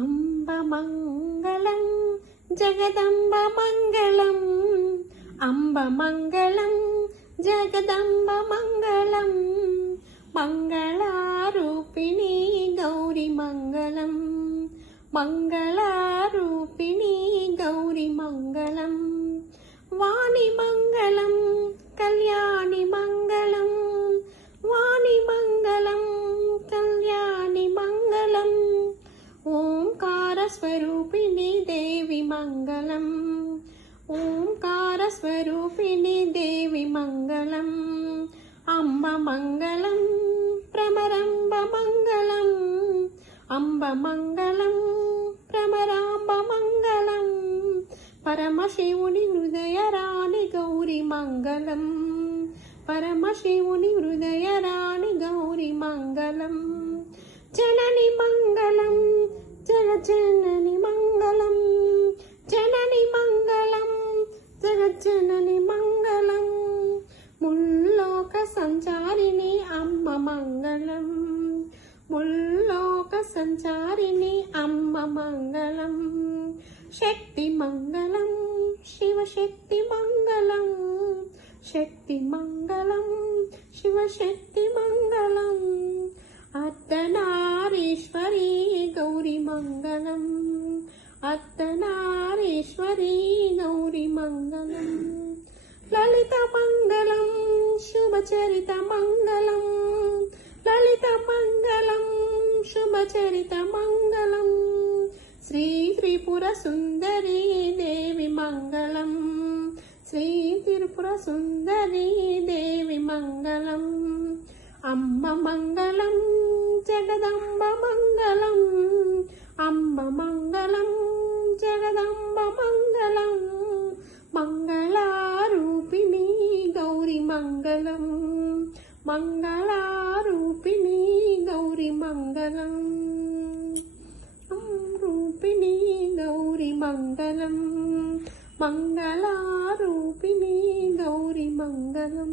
అంబ మంగళం జగదంబ మంగళం, అంబ మంగళం జగదంబ మంగళం, మంగళారూపిణి గౌరి మంగళం, మంగళారూపిణి గౌరి మంగళం, వాణి మంగళం కళ్యాణి మంగళం, వాణి మంగళం కళ్యాణి మంగళం, ఓంకార స్వరూపిణి దేవి మంగళం, ఓంకార స్వరూపిణి దేవి మంగళం, అంబ మంగళం భ్రమరంబ మంగళం, అంబ మంగళం భ్రమరాంబ మంగళం, పరమశివుని హృదయరాణి గౌరి మంగళం, పరమశివుని హృదయరాణి గౌరి మంగళం, జనని మంగళం జగజ్జనని మంగళం, జనని మంగళం జగజ్జనని మంగళం, ముల్లోక సంచారిణి అమ్మ మంగళం, ముల్లోక సంచారిణి అమ్మ మంగళం, శక్తి మంగళం శివశక్తి మంగళం, శక్తి మంగళం శివశక్తి మంగళం, అర్ధనారీశ్వరి గౌరి మంగళం, అర్ధనారీశ్వరి గౌరి మంగళం, లలిత మంగళం శుభచరిత మంగళం, లలిత మంగళం శుభచరిత మంగళం, శ్రీ త్రిపుర సుందరి దేవి మంగళం, శ్రీ త్రిపుర సుందరి దేవి మంగళం, అమ్మ మంగళం జగదంబ మంగళం, అమ్మ మంగళం జగదంబ మంగళం, మంగళారూపిణి గౌరి మంగళం, మంగళారూపిణి గౌరి మంగళం, రూపిణి గౌరి మంగళం, మంగళారూపిణి గౌరి మంగళం.